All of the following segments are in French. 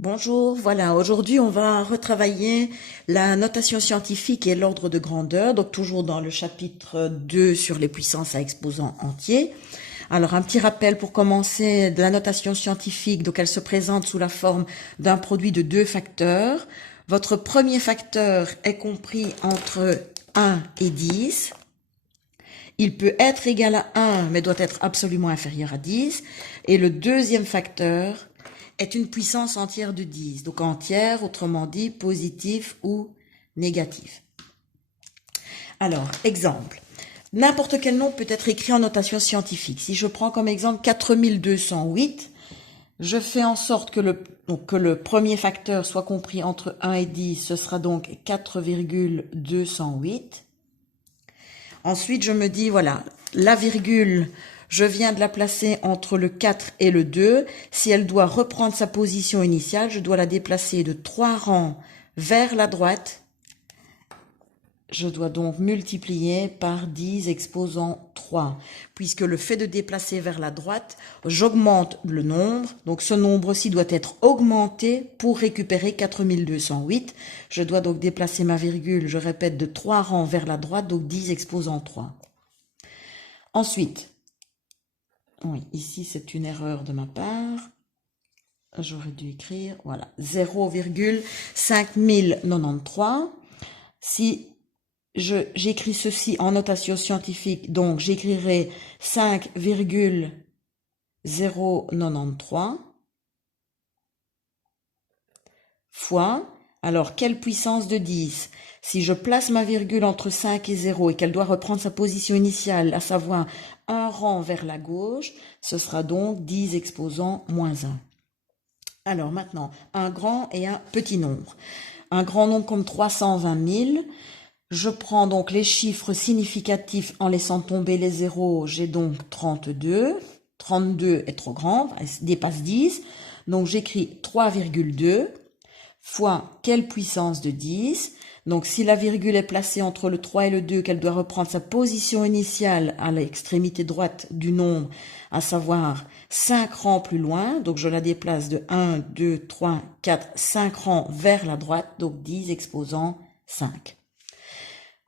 Bonjour, voilà, aujourd'hui on va retravailler la notation scientifique et l'ordre de grandeur, donc toujours dans le chapitre 2 sur les puissances à exposants entiers. Alors un petit rappel pour commencer de la notation scientifique, donc elle se présente sous la forme d'un produit de deux facteurs. Votre premier facteur est compris entre 1 et 10. Il peut être égal à 1, mais doit être absolument inférieur à 10. Et le deuxième facteur est une puissance entière de 10. Donc entière, autrement dit, positif ou négatif. Alors, exemple. N'importe quel nombre peut être écrit en notation scientifique. Si je prends comme exemple 4208, je fais en sorte que le premier facteur soit compris entre 1 et 10. Ce sera donc 4,208. Ensuite, je me dis, voilà, la virgule, je viens de la placer entre le 4 et le 2. Si elle doit reprendre sa position initiale, je dois la déplacer de 3 rangs vers la droite. Je dois donc multiplier par 10 exposant 3. Puisque le fait de déplacer vers la droite, j'augmente le nombre. Donc ce nombre-ci doit être augmenté pour récupérer 4208. Je dois donc déplacer ma virgule, je répète, de 3 rangs vers la droite, donc 10 exposant 3. Ensuite, oui, ici c'est une erreur de ma part. J'aurais dû écrire, voilà, 0,5093. Si j'écris ceci en notation scientifique, donc j'écrirai 5,093 fois, alors quelle puissance de 10? Si je place ma virgule entre 5 et 0 et qu'elle doit reprendre sa position initiale, à savoir un rang vers la gauche, ce sera donc 10 exposant moins 1. Alors maintenant, un grand et un petit nombre. Un grand nombre comme 320 000, je prends donc les chiffres significatifs en laissant tomber les zéros, j'ai donc 32. 32 est trop grand, elle dépasse 10. Donc j'écris 3,2 fois quelle puissance de 10. Donc si la virgule est placée entre le 3 et le 2, qu'elle doit reprendre sa position initiale à l'extrémité droite du nombre, à savoir 5 rangs plus loin, donc je la déplace de 1, 2, 3, 4, 5 rangs vers la droite, donc 10 exposant 5.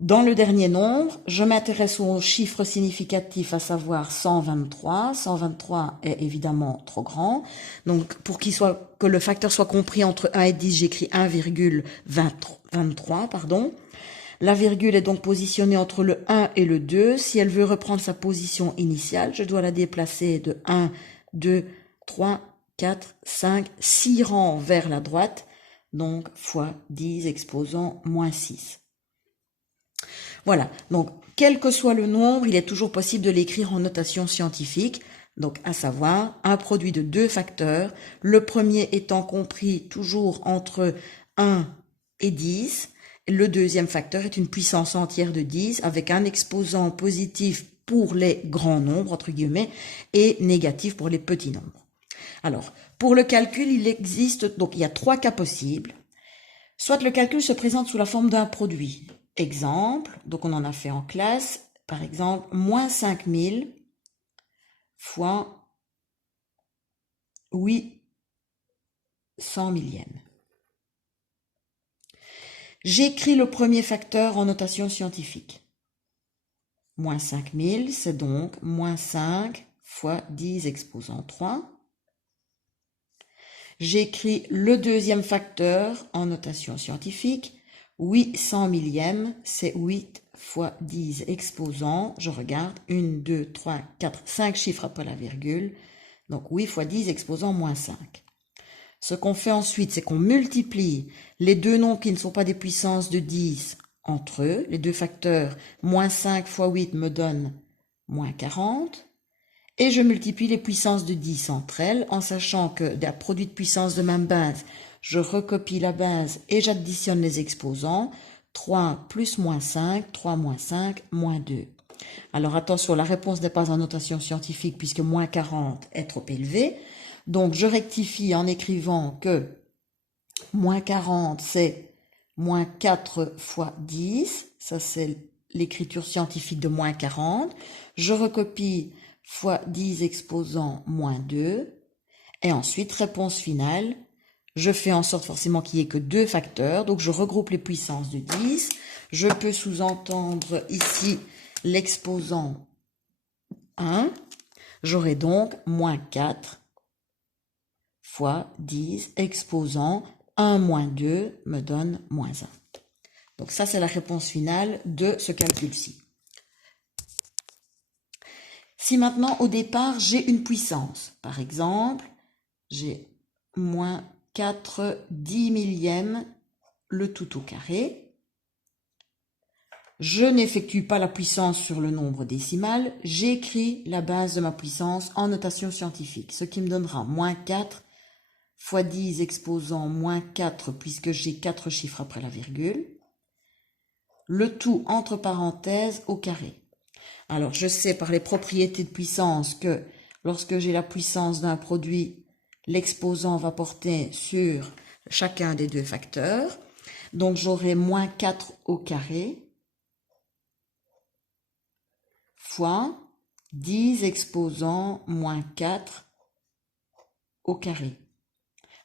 Dans le dernier nombre, je m'intéresse au chiffre significatif, à savoir 123. 123 est évidemment trop grand. Donc, pour que le facteur soit compris entre 1 et 10, j'écris 1,23, pardon. La virgule est donc positionnée entre le 1 et le 2. Si elle veut reprendre sa position initiale, je dois la déplacer de 1, 2, 3, 4, 5, 6 rangs vers la droite. Donc, fois 10 exposant moins 6. Voilà, donc quel que soit le nombre, il est toujours possible de l'écrire en notation scientifique, donc à savoir un produit de deux facteurs, le premier étant compris toujours entre 1 et 10, le deuxième facteur est une puissance entière de 10 avec un exposant positif pour les grands nombres, entre guillemets, et négatif pour les petits nombres. Alors, pour le calcul, il existe, donc il y a trois cas possibles. Soit le calcul se présente sous la forme d'un produit. Exemple, donc on en a fait en classe, par exemple, moins 5000 fois 800 millièmes. J'écris le premier facteur en notation scientifique. Moins 5000, c'est donc moins 5 fois 10 exposant 3. J'écris le deuxième facteur en notation scientifique. 800 millièmes, c'est 8 fois 10 exposant, je regarde, 1, 2, 3, 4, 5 chiffres après la virgule, donc 8 fois 10 exposant moins 5. Ce qu'on fait ensuite, c'est qu'on multiplie les deux nombres qui ne sont pas des puissances de 10 entre eux, les deux facteurs, moins 5 fois 8 me donne moins 40, et je multiplie les puissances de 10 entre elles, en sachant que d'un produit de puissance de même base, je recopie la base et j'additionne les exposants. 3 plus moins 5, 3 moins 5, moins 2. Alors attention, la réponse n'est pas en notation scientifique puisque moins 40 est trop élevé. Donc je rectifie en écrivant que moins 40 c'est moins 4 fois 10. Ça c'est l'écriture scientifique de moins 40. Je recopie fois 10 exposant moins 2. Et ensuite, réponse finale. je fais en sorte forcément qu'il n'y ait que 2 facteurs, donc je regroupe les puissances de 10. Je peux sous-entendre ici l'exposant 1. J'aurai donc moins 4 fois 10 exposant 1 moins 2 me donne moins 1. Donc ça, c'est la réponse finale de ce calcul-ci. Si maintenant, au départ, j'ai une puissance, par exemple, j'ai moins 4 10 millièmes, le tout au carré. Je n'effectue pas la puissance sur le nombre décimal, j'écris la base de ma puissance en notation scientifique, ce qui me donnera moins 4 fois 10 exposant moins 4, puisque j'ai 4 chiffres après la virgule, le tout entre parenthèses au carré. Alors, je sais par les propriétés de puissance que lorsque j'ai la puissance d'un produit, l'exposant va porter sur chacun des 2 facteurs. Donc, j'aurai moins 4 au carré fois 10 exposant moins 4 au carré.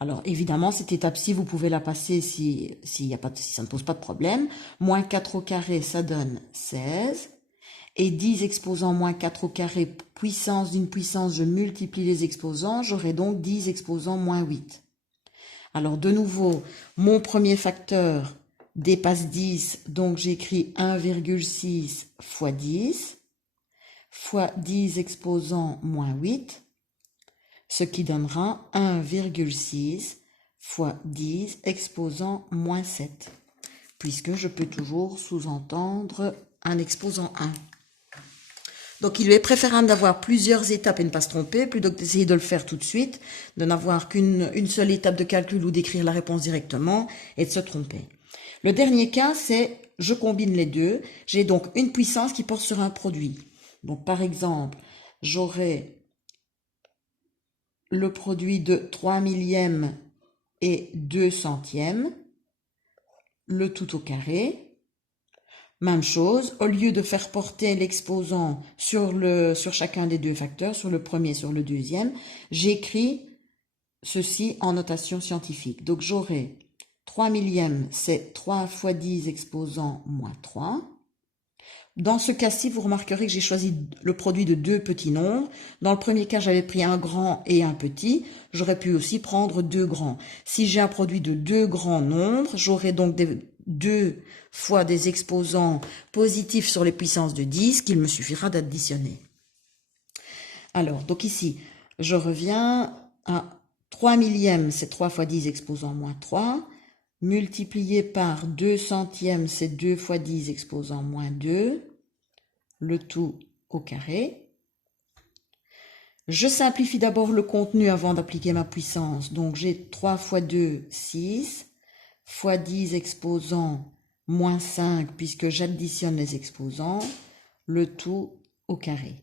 Alors, évidemment, cette étape-ci, vous pouvez la passer si ça ne pose pas de problème. Moins 4 au carré, ça donne 16. Et 10 exposant moins 4 au carré, puissance d'une puissance, je multiplie les exposants, j'aurai donc 10 exposant moins 8. Alors, de nouveau, mon premier facteur dépasse 10, donc j'écris 1,6 fois 10, fois 10 exposant moins 8, ce qui donnera 1,6 fois 10 exposant moins 7, puisque je peux toujours sous-entendre un exposant 1. Donc, il est préférable d'avoir plusieurs étapes et ne pas se tromper, plutôt que d'essayer de le faire tout de suite, de n'avoir qu'une seule étape de calcul ou d'écrire la réponse directement et de se tromper. Le dernier cas, c'est je combine les deux. J'ai donc une puissance qui porte sur un produit. Donc, par exemple, j'aurai le produit de 3 millièmes et 2 centièmes, le tout au carré. Même chose, au lieu de faire porter l'exposant sur chacun des 2 facteurs, sur le premier et sur le deuxième, j'écris ceci en notation scientifique. Donc j'aurai 3 millièmes, c'est 3 fois 10 exposant moins 3. Dans ce cas-ci, vous remarquerez que j'ai choisi le produit de 2 petits nombres. Dans le premier cas, j'avais pris un grand et un petit. J'aurais pu aussi prendre 2 grands. Si j'ai un produit de 2 grands nombres, j'aurai donc 2 fois des exposants positifs sur les puissances de 10 qu'il me suffira d'additionner. Alors, donc ici, je reviens à 3 millièmes, c'est 3 fois 10 exposant moins 3. Multiplié par 2 centièmes, c'est 2 fois 10 exposant moins 2. Le tout au carré. Je simplifie d'abord le contenu avant d'appliquer ma puissance. Donc, j'ai 3 fois 2, 6, fois 10 exposant moins 5, puisque j'additionne les exposants, le tout au carré.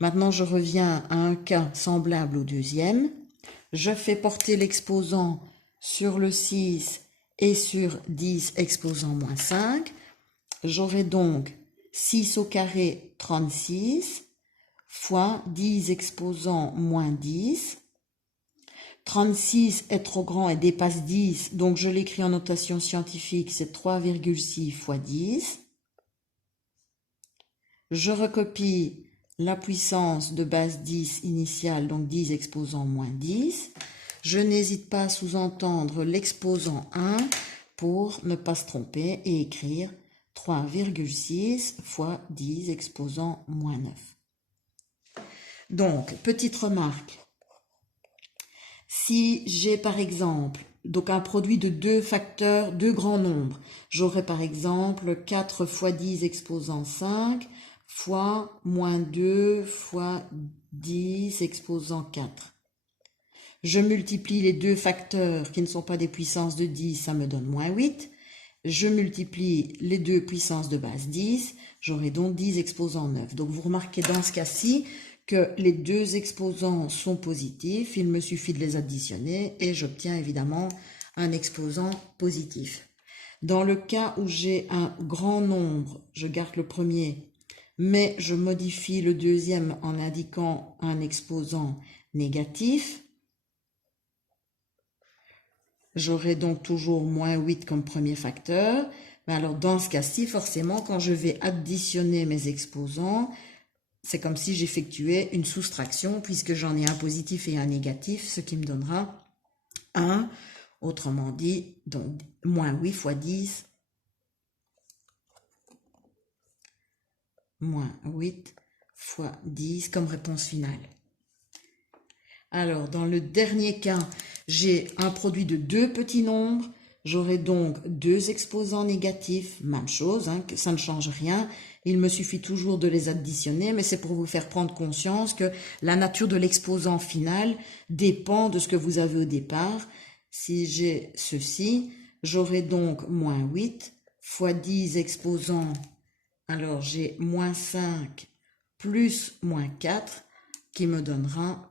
Maintenant, je reviens à un cas semblable au deuxième. Je fais porter l'exposant sur le 6 et sur 10 exposant moins 5. J'aurai donc 6 au carré, 36, fois 10 exposant moins 10. 36 est trop grand et dépasse 10, donc je l'écris en notation scientifique, c'est 3,6 fois 10. Je recopie la puissance de base 10 initiale, donc 10 exposant moins 10. Je n'hésite pas à sous-entendre l'exposant 1 pour ne pas se tromper et écrire 3,6 fois 10 exposant moins 9. Donc, petite remarque. Si j'ai par exemple donc un produit de 2 facteurs, 2 grands nombres, j'aurai par exemple 4 fois 10 exposant 5 fois moins 2 fois 10 exposant 4. Je multiplie les 2 facteurs qui ne sont pas des puissances de 10, ça me donne moins 8. Je multiplie les 2 puissances de base 10, j'aurai donc 10 exposant 9. Donc vous remarquez dans ce cas-ci que les 2 exposants sont positifs, il me suffit de les additionner et j'obtiens évidemment un exposant positif. Dans le cas où j'ai un grand nombre, je garde le premier, mais je modifie le deuxième en indiquant un exposant négatif. J'aurai donc toujours moins 8 comme premier facteur. Mais alors, dans ce cas-ci, forcément, quand je vais additionner mes exposants, c'est comme si j'effectuais une soustraction, puisque j'en ai un positif et un négatif, ce qui me donnera 1. Autrement dit, donc, moins 8 fois 10, moins 8 fois 10 comme réponse finale. Alors, dans le dernier cas, j'ai un produit de deux petits nombres. J'aurai donc deux exposants négatifs, même chose, hein, que ça ne change rien. Il me suffit toujours de les additionner, mais c'est pour vous faire prendre conscience que la nature de l'exposant final dépend de ce que vous avez au départ. Si j'ai ceci, j'aurai donc moins 8 fois 10 exposants. Alors, j'ai moins 5 plus moins 4 qui me donnera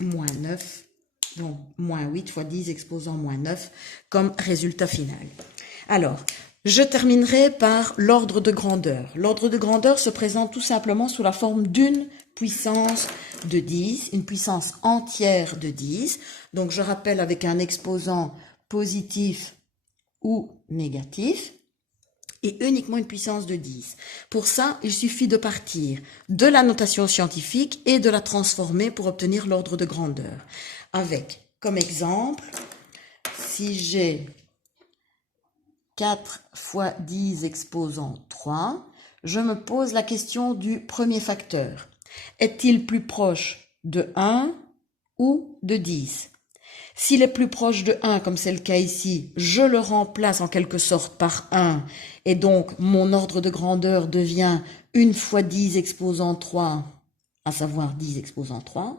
moins 9, donc moins 8 fois 10 exposant moins 9 comme résultat final. Alors, je terminerai par l'ordre de grandeur. L'ordre de grandeur se présente tout simplement sous la forme d'une puissance de 10, une puissance entière de 10. Donc, je rappelle avec un exposant positif ou négatif, et uniquement une puissance de 10. Pour ça, il suffit de partir de la notation scientifique et de la transformer pour obtenir l'ordre de grandeur. Avec, comme exemple, si j'ai 4 fois 10 exposant 3, je me pose la question du premier facteur. Est-il plus proche de 1 ou de 10 ? S'il est plus proche de 1, comme c'est le cas ici, je le remplace en quelque sorte par 1, et donc mon ordre de grandeur devient 1 fois 10 exposant 3, à savoir 10 exposant 3.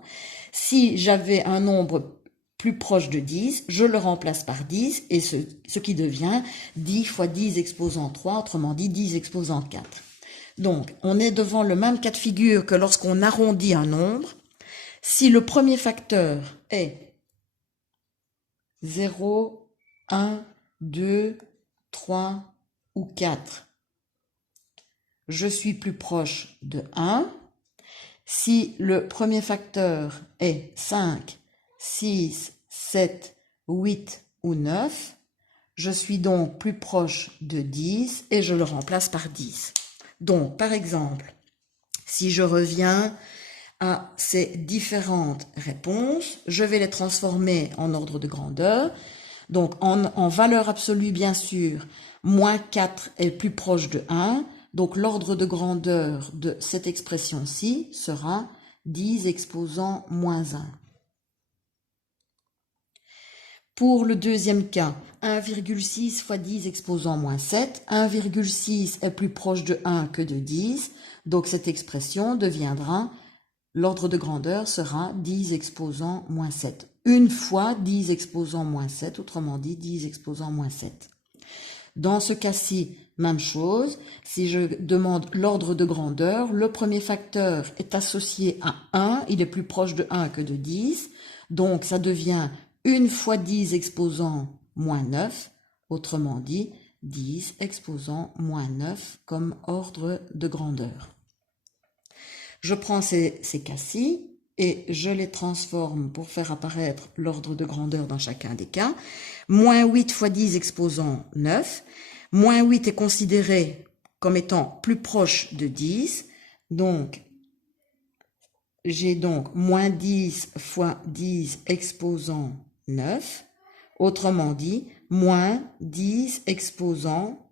Si j'avais un nombre plus proche de 10, je le remplace par 10, et ce qui devient 10 fois 10 exposant 3, autrement dit 10 exposant 4. Donc, on est devant le même cas de figure que lorsqu'on arrondit un nombre. Si le premier facteur est 0, 1, 2, 3 ou 4. Je suis plus proche de 1. Si le premier facteur est 5, 6, 7, 8 ou 9, je suis donc plus proche de 10 et je le remplace par 10. Donc, par exemple, si je reviens à ces différentes réponses, je vais les transformer en ordre de grandeur. Donc, en valeur absolue, bien sûr, moins 4 est plus proche de 1. Donc, l'ordre de grandeur de cette expression-ci sera 10 exposant moins 1. Pour le deuxième cas, 1,6 fois 10 exposant moins 7. 1,6 est plus proche de 1 que de 10. Donc, cette expression deviendra l'ordre de grandeur sera 10 exposant moins 7. Une fois 10 exposant moins 7, autrement dit 10 exposant moins 7. Dans ce cas-ci, même chose, si je demande l'ordre de grandeur, le premier facteur est associé à 1, il est plus proche de 1 que de 10, donc ça devient 1 fois 10 exposant moins 9, autrement dit 10 exposant moins 9 comme ordre de grandeur. Je prends ces cas-ci et je les transforme pour faire apparaître l'ordre de grandeur dans chacun des cas. Moins 8 fois 10 exposant 9. Moins 8 est considéré comme étant plus proche de 10. Donc, j'ai donc moins 10 fois 10 exposant 9. Autrement dit, moins 10 exposant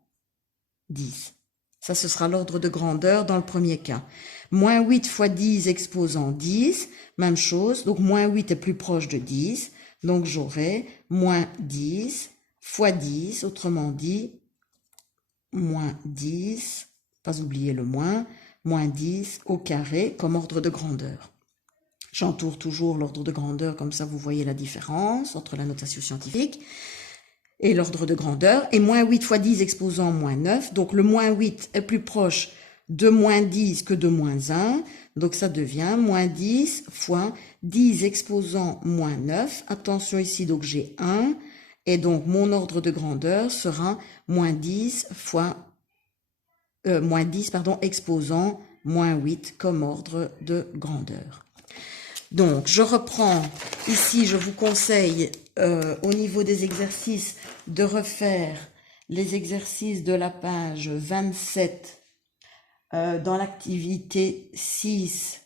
10. Ça, ce sera l'ordre de grandeur dans le premier cas. Moins 8 fois 10 exposant 10, même chose. Donc, moins 8 est plus proche de 10. Donc, j'aurai moins 10 fois 10, autrement dit, moins 10, pas oublier le moins 10 au carré comme ordre de grandeur. J'entoure toujours l'ordre de grandeur, comme ça vous voyez la différence entre la notation scientifique et l'ordre de grandeur, et moins 8 fois 10 exposant moins 9, donc le moins 8 est plus proche de moins 10 que de moins 1, donc ça devient moins 10 fois 10 exposant moins 9, attention ici, donc j'ai 1, et donc mon ordre de grandeur sera moins 10 exposant moins 8 comme ordre de grandeur. Donc, je reprends, ici je vous conseille au niveau des exercices, de refaire les exercices de la page 27 dans l'activité 6,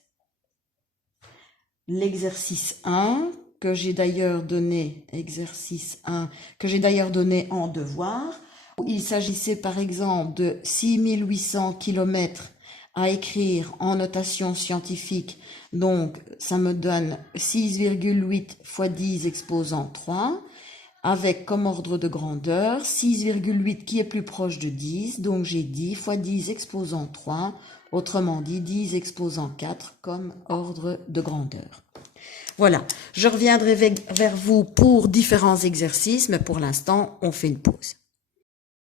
l'exercice 1, que j'ai d'ailleurs donné, exercice 1, que j'ai d'ailleurs donné en devoir. Il s'agissait par exemple de 6800 km à écrire en notation scientifique, donc ça me donne 6,8 fois 10 exposant 3, avec comme ordre de grandeur 6,8 qui est plus proche de 10, donc j'ai 10 fois 10 exposant 3, autrement dit 10 exposant 4 comme ordre de grandeur. Voilà, je reviendrai vers vous pour différents exercices, mais pour l'instant, on fait une pause.